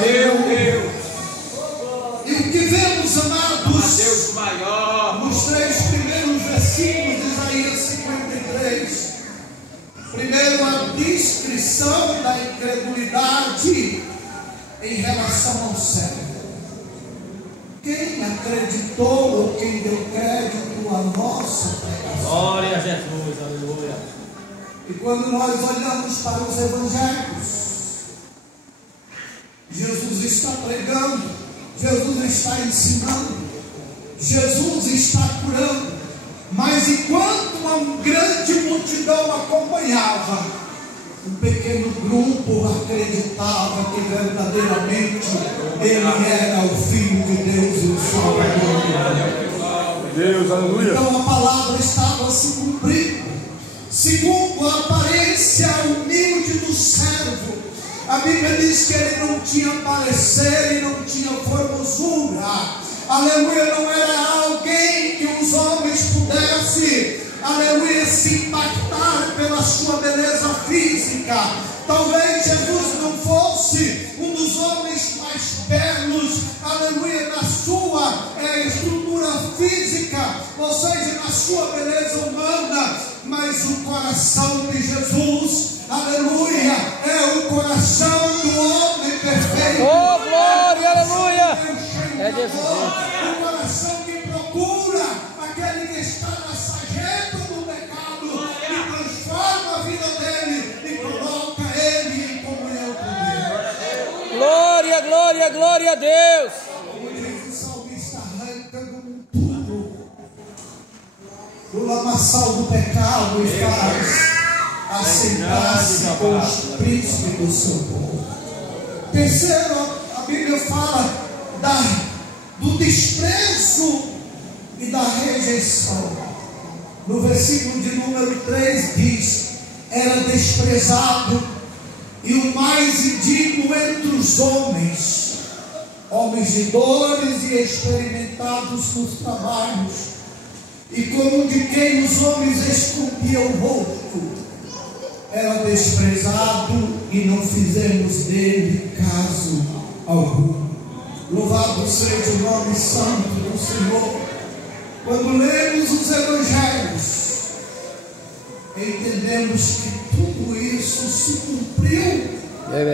Meu Deus. E o que vemos, amados, Deus maior, nos 3 primeiros versículos de Isaías 53, primeiro, a descrição da incredulidade em relação ao céu. Quem acreditou ou quem deu crédito à nossa pregação? glória a Jesus, aleluia. E quando nós olhamos para os evangelhos, Jesus está pregando, Jesus está ensinando, Jesus está curando, mas enquanto uma grande multidão acompanhava, um pequeno grupo acreditava que verdadeiramente ele era o Filho de Deus e o Salvador. Deus, aleluia. Então a palavra estava se cumprindo. Segundo a aparência humilde do servo, a Bíblia diz que ele não tinha parecer e não tinha formosura. Aleluia, não era alguém que os homens pudessem, aleluia, se impactar pela sua beleza física. Talvez Jesus não fosse um dos homens mais belos, aleluia, na sua estrutura física, ou seja, na sua beleza humana, mas o coração de Jesus, aleluia, é o coração do homem perfeito. Oh, glória, aleluia. É desse jeito. O coração que procura aquele que está na sarjeta do pecado e transforma a vida dele e coloca ele em comunhão com Deus. Glória, glória, glória a Deus. Como diz o salmista, arranca-me um tudo do lamaçal do pecado e faz assentar-se com os príncipes do seu povo. Terceiro, a Bíblia fala do desprezo e da rejeição. No versículo de número 3 diz: era desprezado e o mais indigno entre os homens, homens de dores e experimentados nos trabalhos, e como de quem os homens escondiam o rosto, era desprezado e não fizemos dele caso algum. Louvado seja o nome santo do Senhor. Quando lemos os evangelhos, entendemos que tudo isso se cumpriu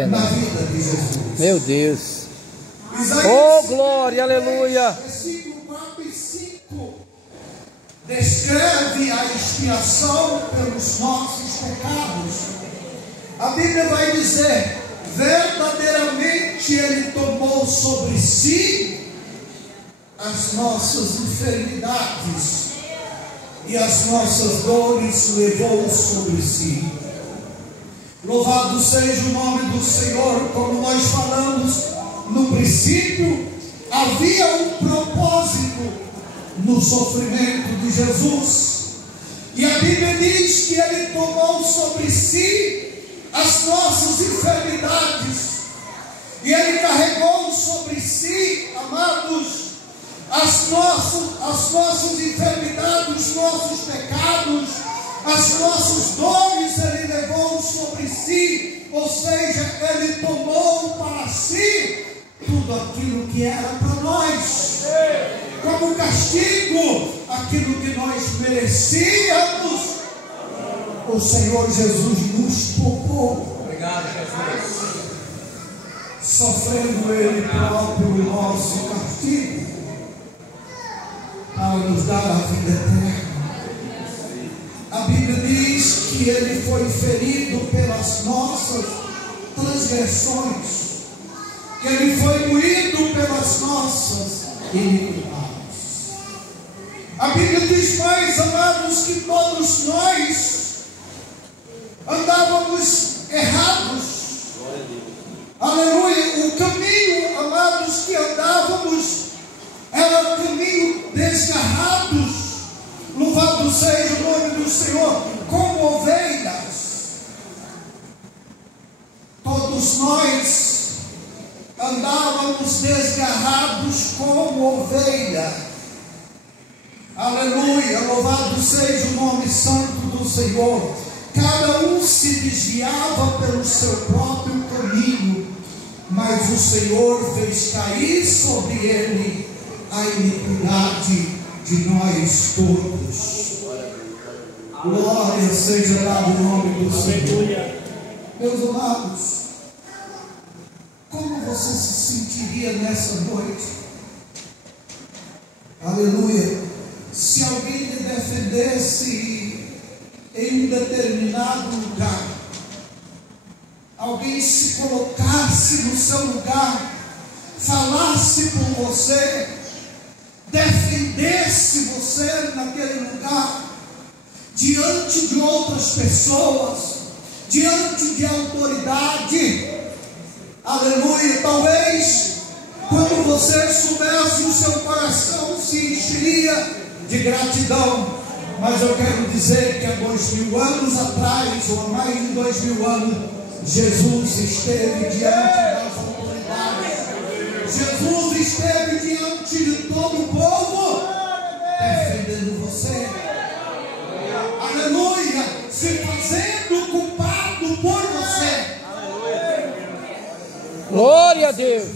na vida de Jesus. Meu Deus. Isaías, Oh, glória, aleluia. Versículo 4 e 5 descreve a expiação pelos nossos pecados. A Bíblia vai dizer: verdadeiramente ele tomou sobre si as nossas enfermidades e as nossas dores levou sobre si. Louvado seja o nome do Senhor. Como nós falamos no princípio, havia um propósito no sofrimento de Jesus, e a Bíblia diz que ele tomou sobre si as nossas enfermidades, e ele carregou sobre si, amados, as nossas enfermidades, os nossos pecados, as nossas dores ele levou sobre si, ou seja, ele tomou para si tudo aquilo que era para nós, como castigo, aquilo que nós merecíamos, o Senhor Jesus nos poupou. Obrigado, Jesus. Sofrendo ele próprio o nosso castigo, para nos dar a vida eterna. A Bíblia diz que ele foi ferido pelas nossas transgressões, que ele foi moído pelas nossas iniquidades. A Bíblia diz mais, amados, que todos nós andávamos errados. Aleluia. O caminho, amados, que andávamos era caminho desgarrados. Louvado seja o nome do Senhor. Como ovelhas, todos nós andávamos desgarrados como ovelha. Aleluia. Louvado seja o nome santo do Senhor. Cada um se desviava pelo seu próprio caminho, mas o Senhor fez cair sobre ele a iniquidade de nós todos. Glória seja dado o nome do Senhor. Meus amados, como você se sentiria nessa noite? Aleluia. Se alguém lhe defendesse em um determinado lugar, alguém se colocasse no seu lugar, falasse por você, defendesse você naquele lugar, diante de outras pessoas, diante de autoridade, aleluia. Talvez quando você soubesse, o seu coração se encheria de gratidão. Mas eu quero dizer que há 2000 anos atrás, ou há mais de 2000 anos, Jesus esteve diante das autoridades. Jesus esteve diante de todo o povo, defendendo você. Aleluia! Se fazendo culpado por você. Glória a Deus.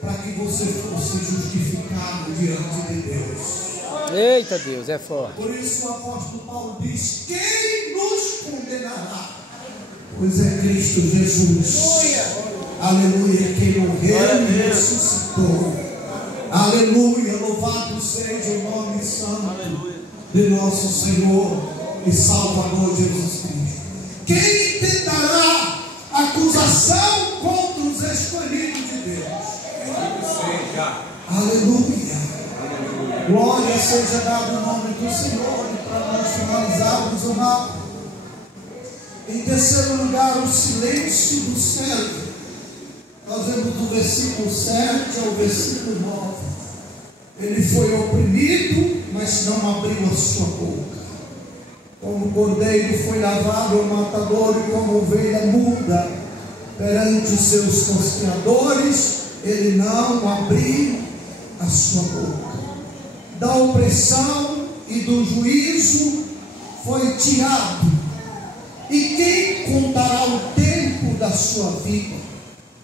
Para que você fosse justificado diante de Deus. Eita Deus, é forte. Por isso o apóstolo Paulo diz: quem nos condenará? Pois é Cristo Jesus. Aleluia, quem morreu e ressuscitou. Aleluia, louvado seja o nome santo de nosso Senhor e Salvador Jesus Cristo. Quem tentará acusação contra os escolhidos de Deus? Aleluia. Glória seja dado o nome do Senhor. E para nós finalizarmos, amados, em terceiro lugar, o silêncio do servo. Nós vemos do versículo 7 ao versículo 9. Ele foi oprimido, mas não abriu a sua boca. Como o cordeiro foi lavado ao matador, e como ovelha muda perante os seus tosqueadores, ele não abriu a sua boca. Da opressão e do juízo foi tirado. E quem contará o tempo da sua vida?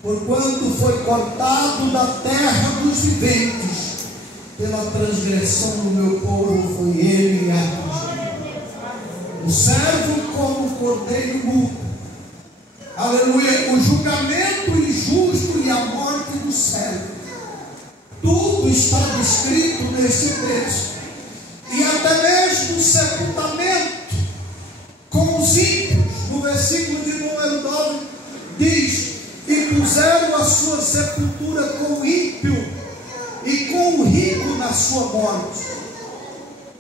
Porquanto foi cortado da terra dos viventes, pela transgressão do meu povo foi ele atingido. O servo como o cordeiro mudo. Aleluia. O julgamento injusto e a morte do servo. Tudo está descrito nesse texto. E até mesmo o sepultamento com os ímpios, no versículo de número 9, diz: e puseram a sua sepultura com o ímpio e com o rico na sua morte.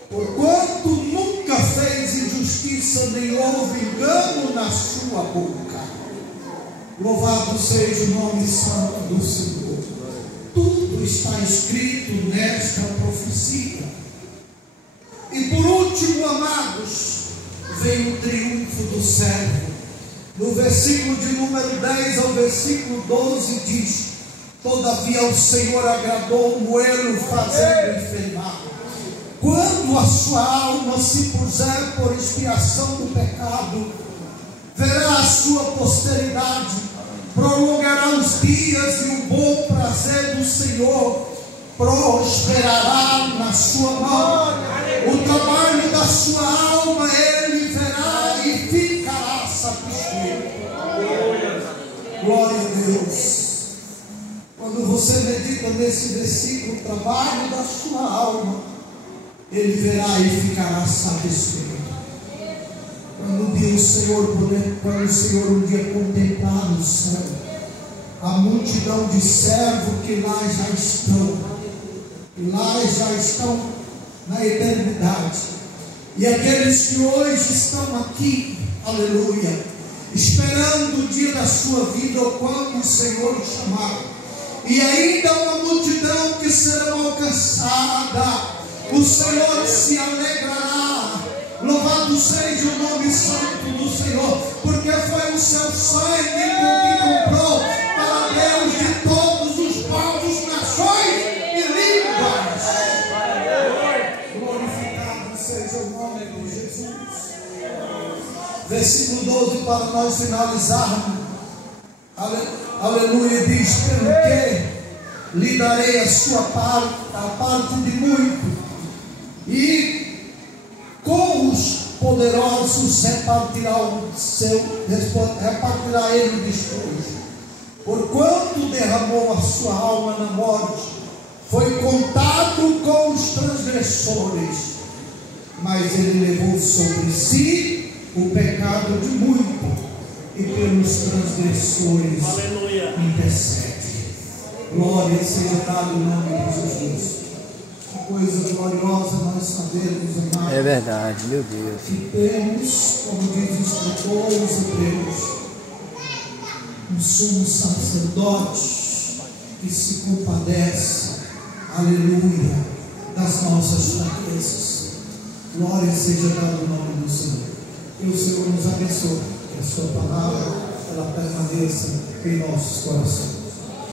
Porquanto nunca fez injustiça, nem houve engano na sua boca. Louvado seja o nome santo do Senhor. Tudo está escrito nesta profecia. E por último, amados, vem o triunfo do servo. No versículo de número 10 ao versículo 12 diz: todavia o Senhor agradou moê-lo, fazendo enfermar. Quando a sua alma se puser por expiação do pecado, verá a sua posteridade, prolongará os dias, e o bom prazer do Senhor prosperará na sua mão. O trabalho da sua alma ele verá e ficará satisfeito. Glória a Deus. Quando você medita nesse versículo, o trabalho da sua alma, ele verá e ficará satisfeito. Quando o Senhor um dia contemplar no céu a multidão de servos que lá já estão na eternidade, e aqueles que hoje estão aqui, aleluia, esperando o dia da sua vida, ou quando o Senhor chamar, e ainda uma multidão que será alcançada, o Senhor se alegrará. Louvado seja o nome santo do Senhor, porque foi o seu sangue que comprou para Deus de todos os povos, nações e línguas. Glorificado seja o nome de Jesus. Versículo 12, para nós finalizarmos. Aleluia, diz: pelo que lhe darei a sua parte, a parte de muito, e com os poderosos repartirá ele depois. Porquanto derramou a sua alma na morte, foi contado com os transgressores, mas ele levou sobre si o pecado de muito, e pelos transgressores intercede. Glória seja dada em nome de Jesus. Que coisa gloriosa nós sabemos, amados. É verdade, meu Deus. Que temos, como diz o escritor aos Hebreus, um sumo sacerdote que se compadece, aleluia, das nossas fraquezas. Glória seja dada em nome do Senhor. Que o Senhor nos abençoe, que a sua palavra ela permaneça em nossos corações.